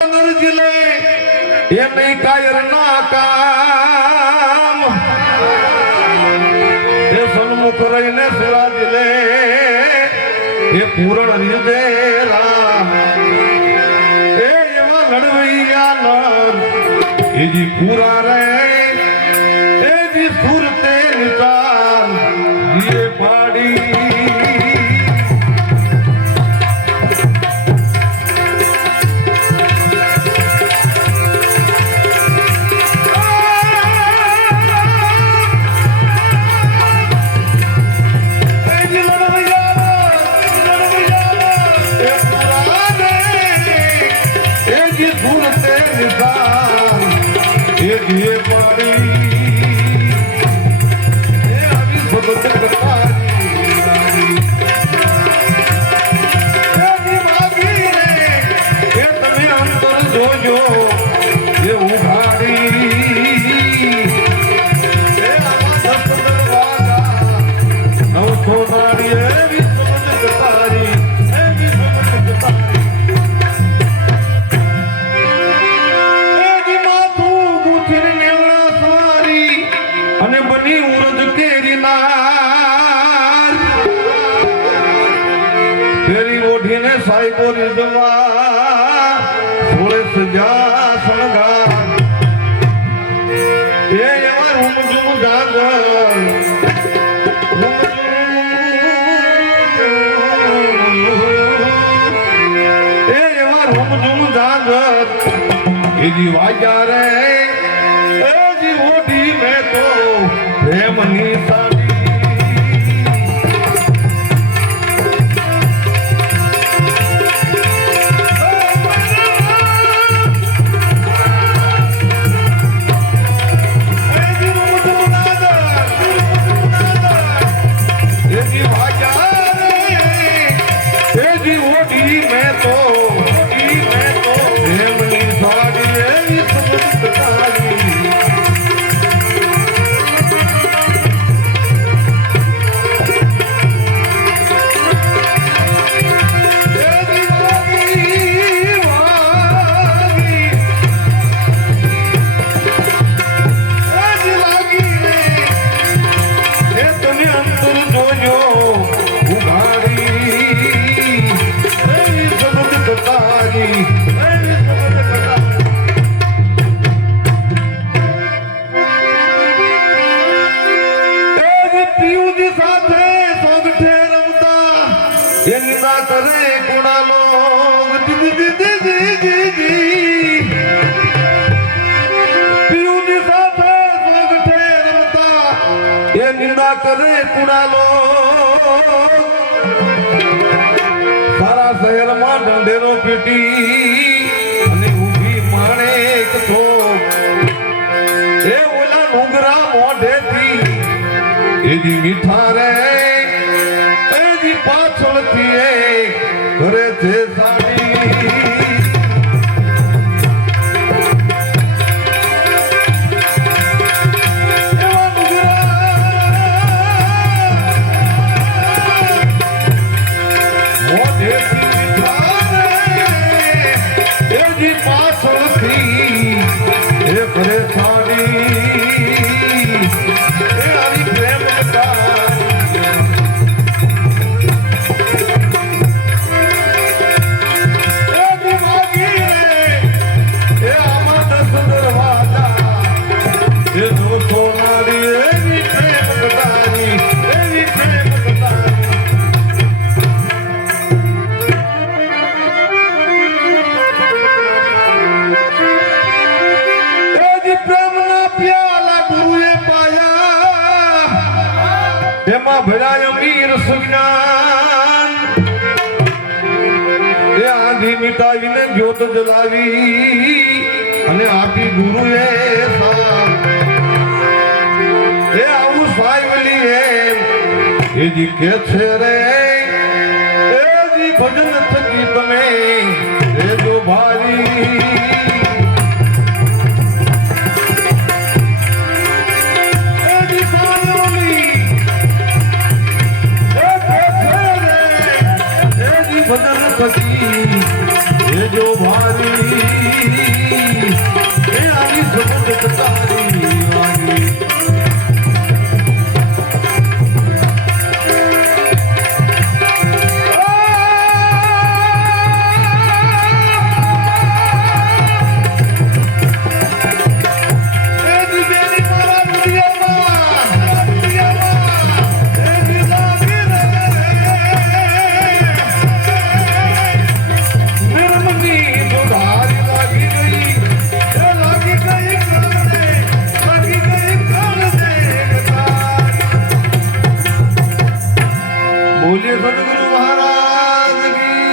जिले ये नहीं कायर ना काम ये सन्मुख रहीने सिरा जिले ये पूर्ण हृदय ये एवा लड़वैया नर ये जी पूरा रहे ये जी सुरते निशान ये पाड़ी ये पानी ये अभी सबक कतारी ये दिमागी रे ये तमे अंतर जोजो ये उघाड़ी ये आवाज दरवाजा नौ सोनारी ये भी सबक कतारी ये भी सबक कतारी અને બની ઉરજ કેરી નાર ફેરી ઓઢીને સાહેબો રીઝમાં થોડે સજા શણગાર એ એવા રૂમઝુમ જાગર એ એવા રૂમઝુમ જાગર એ જીવાયા રે तो प्रेम निशानी करे कुणालो पीऊनी साथे सोगठे रमता ये निंदा करे कुणालो सारा शहर में ढंढेरो पीटी અને ઊભી માણે એક થો એ ઓલા નુંગરા મોઢેથી એ જી મીઠા રે પાછળથી ઘરે છે સાડી પાછળથી એ ઘરે સાડી એ આવી પ્રેમ એમાં ભરાય વીર સુજ્ઞાન એ આંધી મિટાવીને જ્યોત જલાવી અને આપી ગુરુએ એ આવું સાયવલી એ જી કે છે રે એ જી ભજન થકી તમે